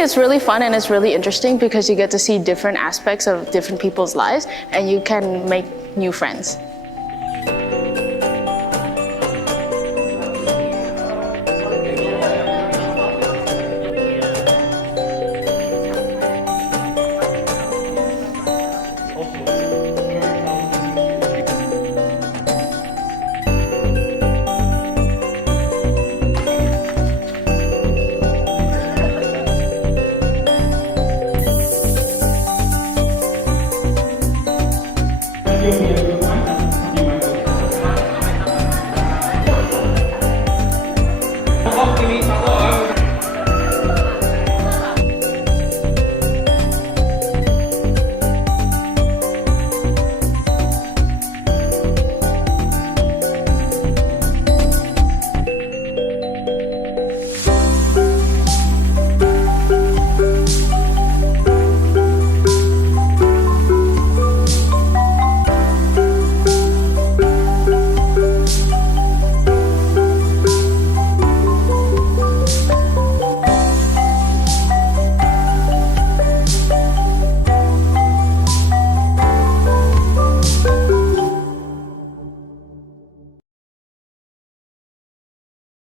think it's really fun and it's really interesting because you get to see different aspects of different people's lives and you can make new friends.